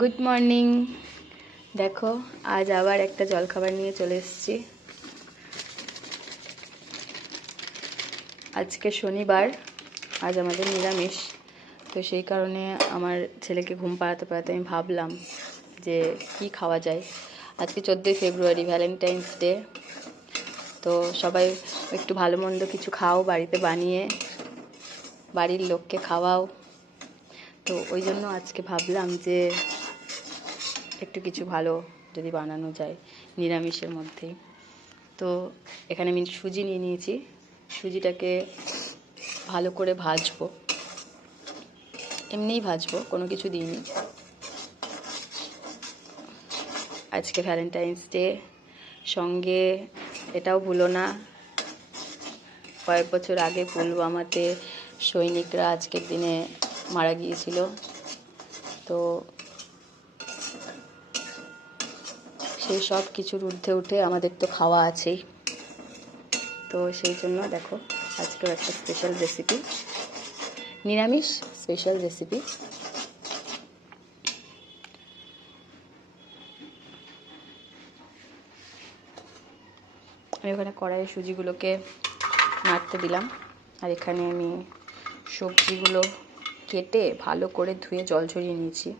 Good morning. দেখো আজ আবার একটা জলখাবার নিয়ে চলে এসেছি। আজকে শনিবার, আজ আমাদের নিরামিষ। তো সেই কারণে আমার ছেলেকে ঘুম পাড়াতে পাড়াতে আমি ভাবলাম যে কি খাওয়া যায়। আজকে 14ই ফেব্রুয়ারি, ভ্যালেন্টাইন্স ডে। তো সবাই একটু ভালো মন্দ কিছু খাও, বাড়িতে বানিয়ে বাড়ির লোককে খাওয়াও। তো ওই জন্য আজকে ভাবলাম যে একটু কিছু ভালো যদি বানানো যায় নিরামিষের মধ্যেই। তো এখানে আমি সুজি নিয়ে নিয়েছি। সুজিটাকে ভালো করে ভাজবো, এমনিই ভাজবো, কোনো কিছু দিইনি। আজকে ভ্যালেন্টাইন্স ডে, সঙ্গে এটাও ভুলো না কয়েক বছর আগে পুলওয়ামাতে সৈনিকরা আজকের দিনে মারা গিয়েছিল। তো সেই সব কিছুর ঊর্ধ্বে উঠে আমাদের তো খাওয়া আছেই। তো সেই জন্য দেখো আজকেও একটা স্পেশাল রেসিপি, নিরামিষ স্পেশাল রেসিপি। আমি ওখানে কড়াইয়ে সুজিগুলোকে নাড়তে দিলাম, আর এখানে আমি সবজিগুলো কেটে ভালো করে ধুয়ে জল ঝরিয়ে নিয়েছি।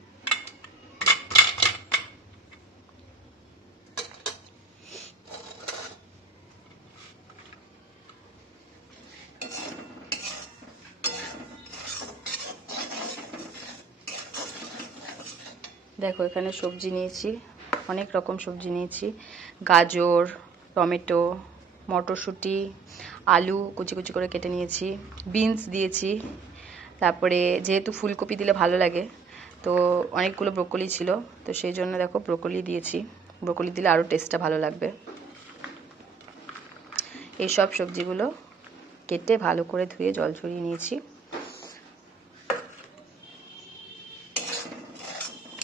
দেখো এখানে সবজি নিয়েছি, অনেক রকম সবজি নিয়েছি। গাজর, টমেটো, মটরশুঁটি, আলু কুচি কুচি করে কেটে নিয়েছি, বিনস দিয়েছি। তারপরে যেহেতু ফুলকপি দিলে ভালো লাগে, তো অনেকগুলো ব্রোকলি ছিল, তো সেই জন্য দেখো ব্রোকলি দিয়েছি। ব্রোকলি দিলে আরও টেস্টটা ভালো লাগবে। এই সব সবজিগুলো কেটে ভালো করে ধুয়ে জল ঝরিয়ে নিয়েছি।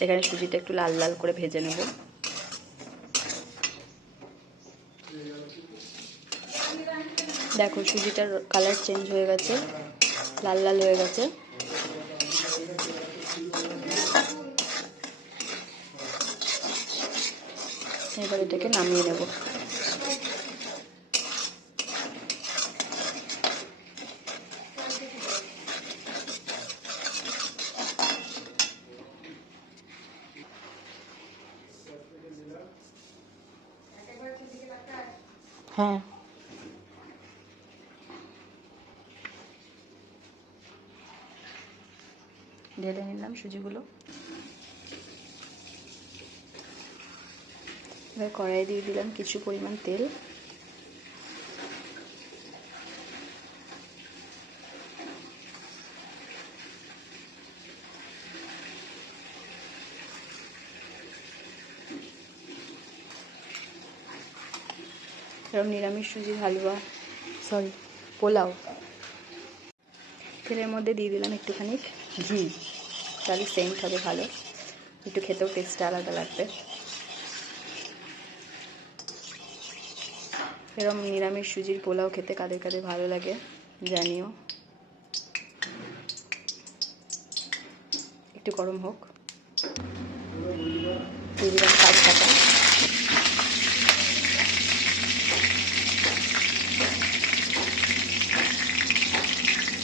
এখানে সুজিটা একটু লাল লাল করে ভেজে নেব। দেখো সুজিটার কালার চেঞ্জ হয়ে গেছে, লাল লাল হয়ে গেছে। এবার এটাকে নামিয়ে নেব। হ্যাঁ, ঢেলে নিলাম সুজিগুলো। এবার কড়াইয়ে দিয়ে দিলাম কিছু পরিমাণ তেল। এরকম নিরামিষ সুজির হালুয়া, পোলাও। তেলের মধ্যে দিয়ে দিলাম একটুখানি ঘি, তাহলে সেন্ট হবে ভালো, একটু খেতেও টেস্টটা আলাদা লাগবে। এরকম নিরামিষ সুজির পোলাও খেতে কাদের কাদের ভালো লাগে জানিও। একটু গরম হোক, দিয়ে দিলাম কারি পাতা।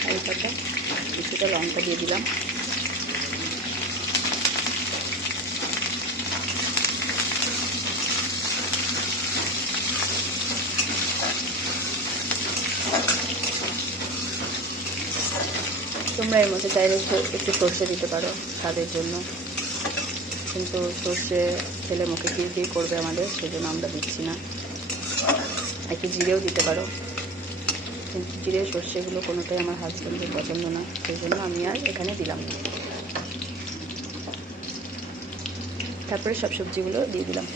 কারি পাতা, কিছুটা লঙ্কা দিয়ে দিলাম। তোমরা এর মধ্যে চাইলে একটু সর্ষে দিতে পারো স্বাদের জন্য, কিন্তু সর্ষে খেলে মুখে কিরকির করবে আমাদের, সেজন্য আমরা দিচ্ছি না। একটু জিরেও দিতে পারো, কিন্তু জিরে সর্ষেগুলো কোনোটাই আমার হাজব্যান্ডের পছন্দ না, সেই জন্য আমি আর এখানে দিলাম। তারপরে সব সবজিগুলো দিয়ে দিলাম।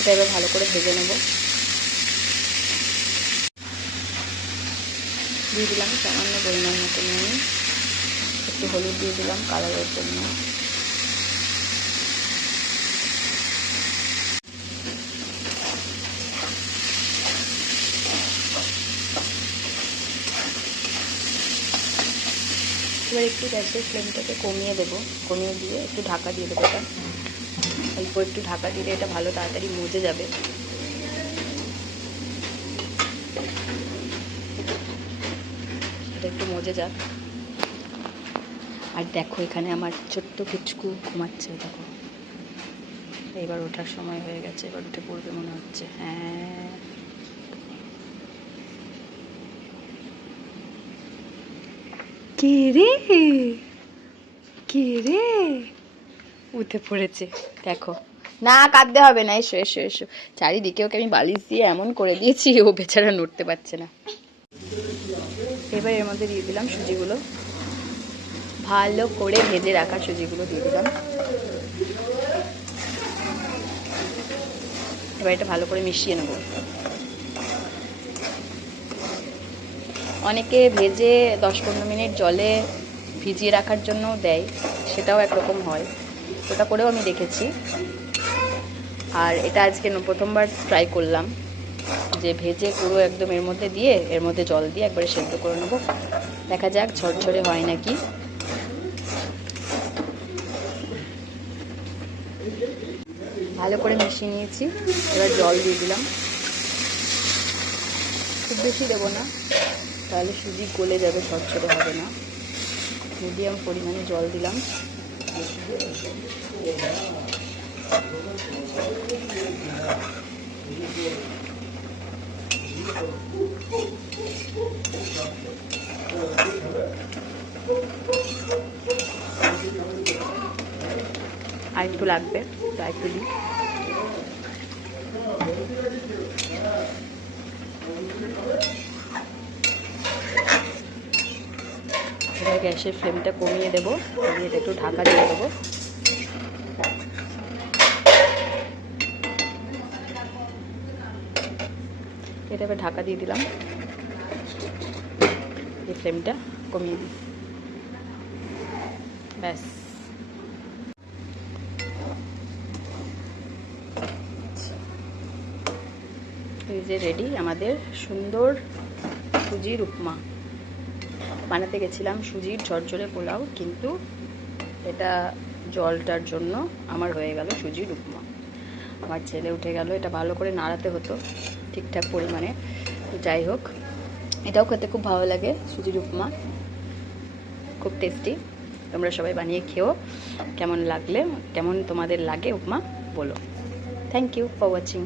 এটা এবার ভালো করে ভেজে নেব। দিয়ে দিলাম সামান্য পরিমাণ মতো নুন, হলুদ দিয়ে দিলাম কালারের জন্য। এবার একটু গ্যাসের ফ্লেমটাকে কমিয়ে দেবো, কমিয়ে দিয়ে একটু ঢাকা দিয়ে দেবো। এটা অল্প একটু ঢাকা দিলে এটা ভালো তাড়াতাড়ি মজে যাবে। এটা একটু মজে যাক। আর দেখো এখানে আমার ছোট্ট কিচকু ঘুমাচ্ছে, দেখো এবার ওঠার সময় হয়ে গেছে, এবার উঠে পড়বে মনে হচ্ছে। হ্যাঁ, কে রে কে রে, উঠে পড়েছে দেখো। না কাঁদতে হবে না, এসো এসো এসো। চারিদিকে ওকে আমি বালিশ দিয়ে এমন করে দিয়েছি, ও বেচারা নড়তে পারছে না। এবার এর মধ্যে দিয়ে দিলাম সুজিগুলো, ভালো করে ভেজে রাখা সুজিগুলো দিয়ে দিলাম। এবার এটা ভালো করে মিশিয়ে নেব। অনেকে ভেজে 10-15 মিনিট জলে ভিজিয়ে রাখার জন্য দেয়, সেটাও একরকম হয়, ওটা করেও আমি দেখেছি। আর এটা আজকে প্রথমবার ট্রাই করলাম, যে ভেজে পুরো একদম এর মধ্যে দিয়ে, এর মধ্যে জল দিয়ে একবারে সেদ্ধ করে নেবো। দেখা যাক ঝরঝরে হয় নাকি। ভালো করে মিশিয়ে নিয়েছি, এবার জল দিয়ে দিলাম। খুব বেশি দেবো না, তাহলে সুজি গলে যাবে, ঝরঝরে হবে না। মিডিয়াম পরিমাণে জল দিলাম। আর একটু লাগবে, তো একটু দিই। এবার গ্যাসের ফ্লেমটা কমিয়ে দেবো, দিয়ে এটা একটু ঢাকা দিয়ে দেবো। এটা এবার ঢাকা দিয়ে দিলাম, এই ফ্লেমটা কমিয়ে দিই। ব্যাস, এই যে রেডি আমাদের সুন্দর সুজির উপমা। বানাতে গেছিলাম সুজির ঝরঝরে পোলাও, কিন্তু এটা জলটার জন্য আমার হয়ে গেল সুজির উপমা। আমার ছেলে উঠে গেল, এটা ভালো করে নাড়াতে হতো ঠিকঠাক পরিমাণে। তো যাই হোক, এটাও খেতে খুব ভালো লাগে, সুজির উপমা খুব টেস্টি। তোমরা সবাই বানিয়ে খেও, কেমন তোমাদের লাগে উপমা বলো। Thank you for watching.